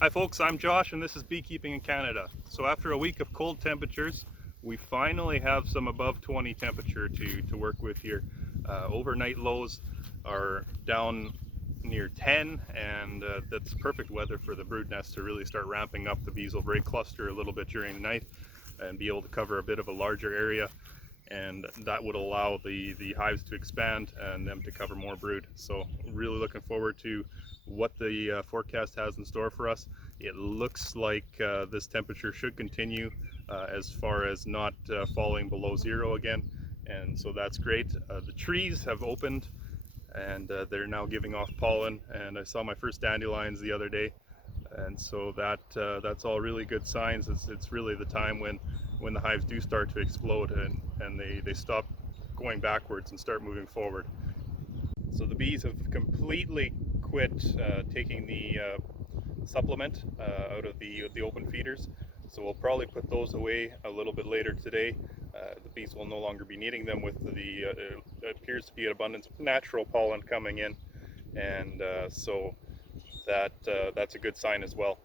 Hi folks, I'm Josh and this is Beekeeping in Canada. So after a week of cold temperatures, we finally have some above 20 temperature to work with here. Overnight lows are down near 10 and that's perfect weather for the brood nest to really start ramping up. The bees will break cluster a little bit during the night and be able to cover a bit of a larger area, and that would allow the hives to expand and them to cover more brood. So really looking forward to what the forecast has in store for us. It looks like this temperature should continue as far as not falling below zero again, and so that's great. The trees have opened and they're now giving off pollen, and I saw my first dandelions the other day, and so that's all really good signs. It's really the time when the hives do start to explode and they stop going backwards and start moving forward. So the bees have completely quit taking the supplement out of the open feeders. So we'll probably put those away a little bit later today. The bees will no longer be needing them with it appears to be an abundance of natural pollen coming in, and so that's a good sign as well.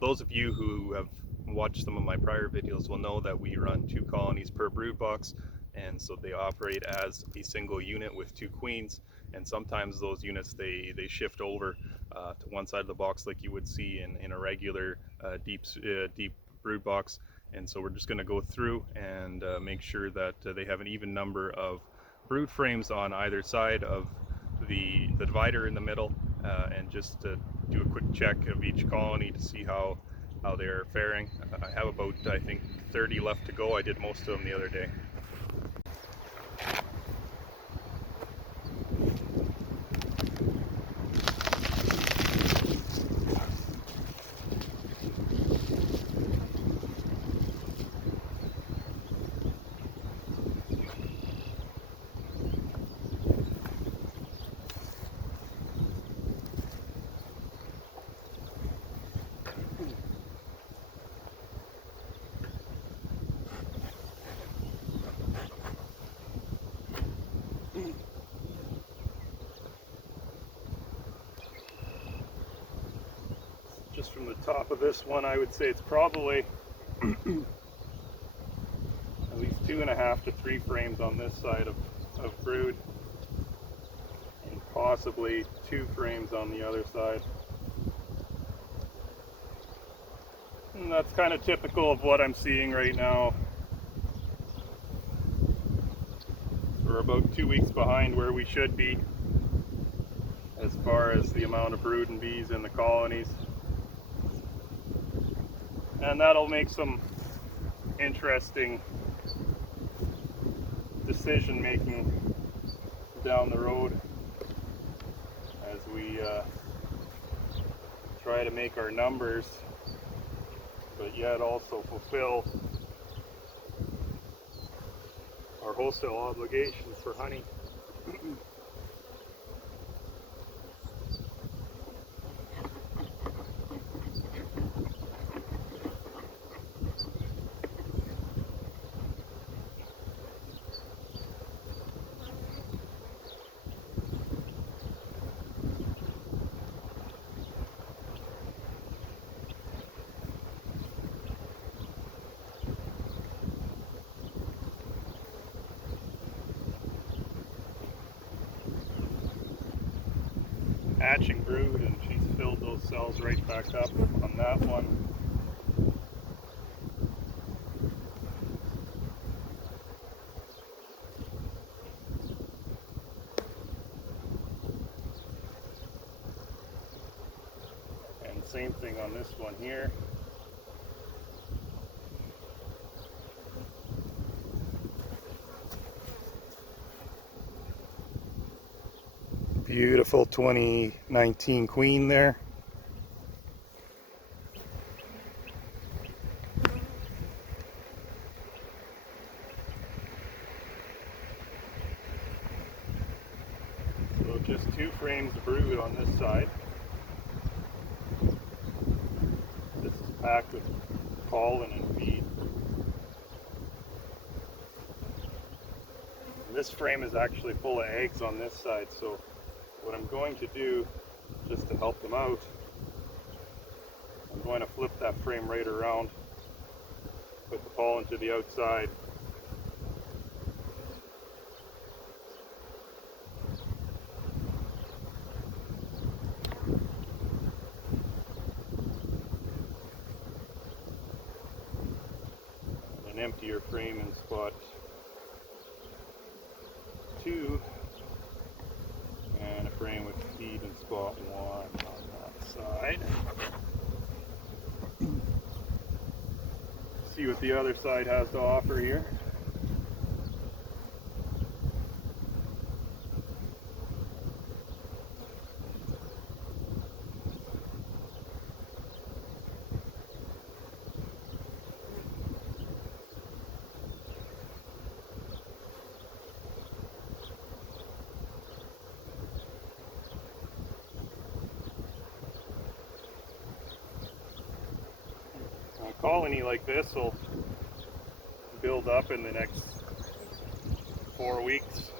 Those of you who have watched some of my prior videos will know that we run 2 colonies per brood box, and so they operate as a single unit with 2 queens, and sometimes those units they shift over to one side of the box like you would see in a regular deep brood box. And so we're just going to go through and make sure that they have an even number of brood frames on either side of the divider in the middle, and just do a quick check of each colony to see how they're faring. I have about, I think, 30 left to go. I did most of them the other day. Just from the top of this one, I would say it's probably at least 2.5 to 3 frames on this side of brood, and possibly 2 frames on the other side. And that's kind of typical of what I'm seeing right now. We're about 2 weeks behind where we should be as far as the amount of brood and bees in the colonies. And that'll make some interesting decision making down the road as we try to make our numbers, but yet also fulfill our wholesale obligations for honey. Hatching brood, and she's filled those cells right back up on that one. And same thing on this one here. Beautiful 2019 queen there. So just 2 frames of brood on this side. This is packed with pollen and feed. And this frame is actually full of eggs on this side, so what I'm going to do, just to help them out, I'm going to flip that frame right around, put the pollen to the outside. And empty your frame in spot 2, and a frame with feed in spot 1 on that side. See what the other side has to offer here. A colony like this will build up in the next 4 weeks.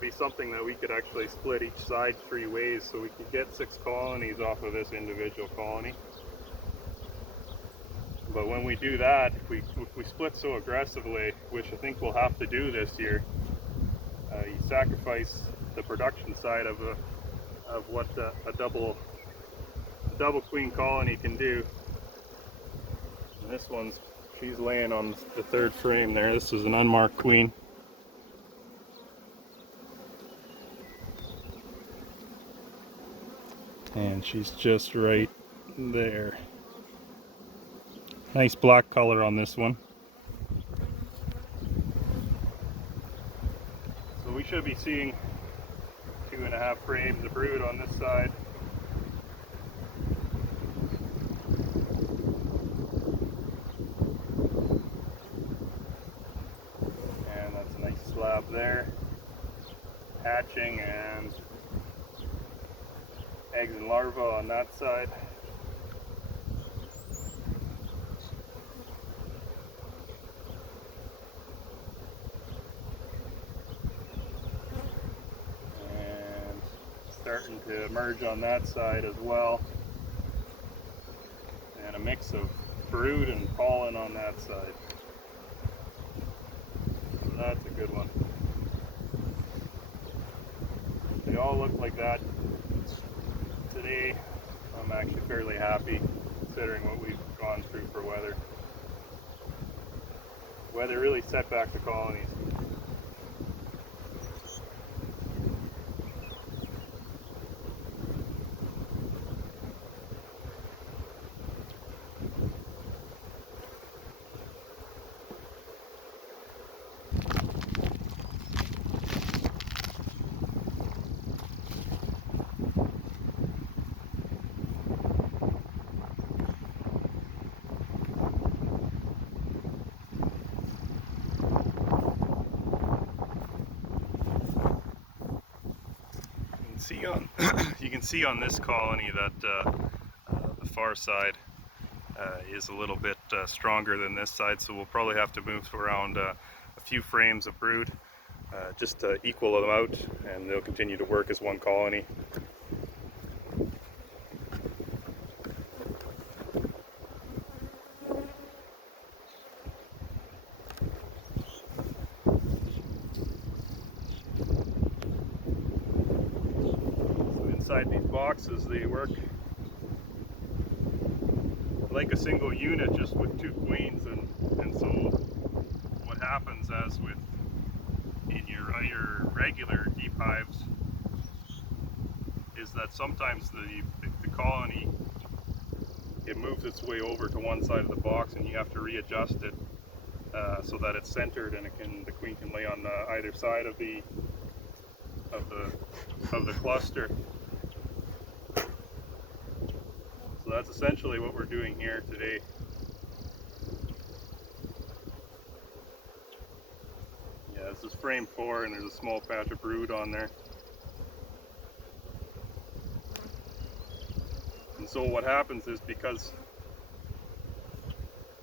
Be something that we could actually split each side 3 ways, so we could get 6 colonies off of this individual colony. But when we do that, if we split so aggressively, which I think we'll have to do this year, you sacrifice the production side of what a double queen colony can do. And this one's, she's laying on the 3rd frame there. This is an unmarked queen. And she's just right there. Nice black color on this one. So we should be seeing 2.5 frames of brood on this side. And that's a nice slab there. Hatching, and eggs and larvae on that side. And starting to emerge on that side as well. And a mix of brood and pollen on that side. So that's a good one. They all look like that. Today, I'm actually fairly happy considering what we've gone through for weather. Weather really set back the colonies. You can see on this colony that the far side is a little bit stronger than this side, so we'll probably have to move around a few frames of brood just to equal them out, and they'll continue to work as one colony. Inside these boxes, they work like a single unit, just with 2 queens, and so what happens, as with in your regular deep hives, is that sometimes the colony, it moves its way over to one side of the box, and you have to readjust it so that it's centered, and the queen can lay on either side of the cluster. So that's essentially what we're doing here today. Yeah, this is frame 4, and there's a small patch of brood on there. And so what happens is, because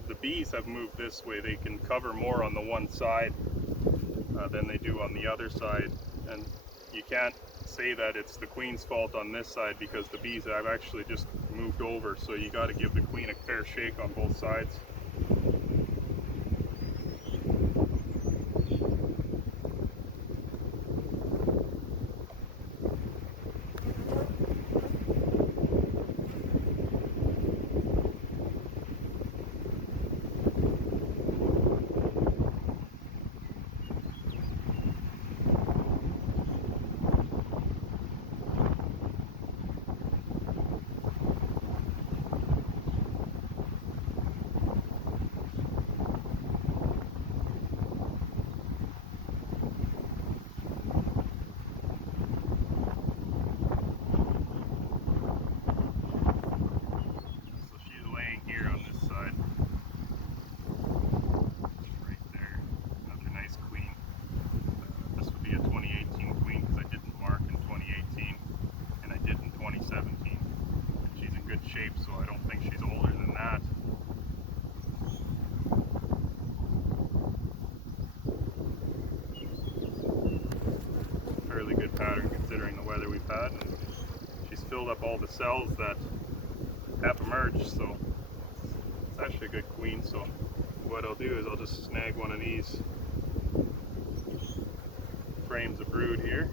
the bees have moved this way, they can cover more on the one side than they do on the other side. And you can't say that it's the queen's fault on this side because the bees have actually just moved over, so you got to give the queen a fair shake on both sides. Shape, so I don't think she's older than that. Fairly good pattern considering the weather we've had, and she's filled up all the cells that have emerged, so it's actually a good queen. So what I'll do is I'll just snag one of these frames of brood here.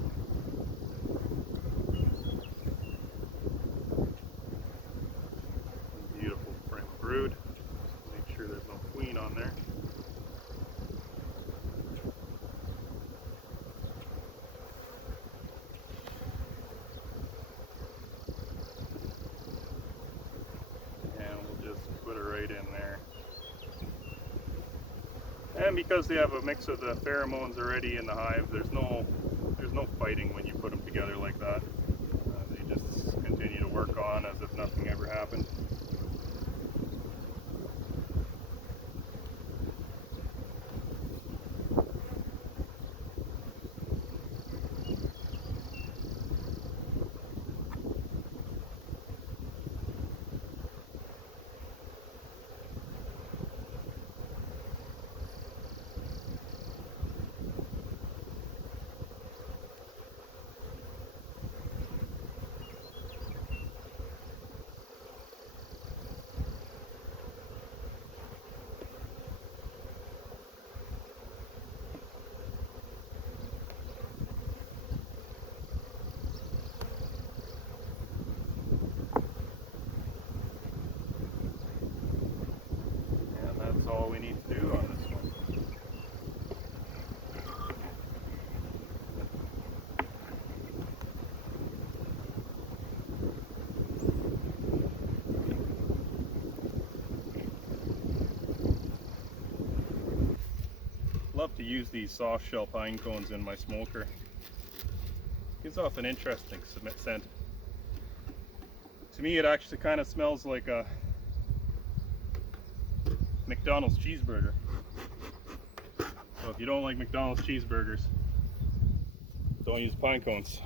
Brood. Make sure there's no queen on there. And we'll just put her right in there. And because they have a mix of the pheromones already in the hive, there's no fighting when you put them together like that. They just continue to work on as if nothing ever happened. That's all we need to do on this one. Love to use these soft shell pine cones in my smoker. Gives off an interesting scent. To me, it actually kind of smells like a McDonald's cheeseburger. So if you don't like McDonald's cheeseburgers, don't use pine cones.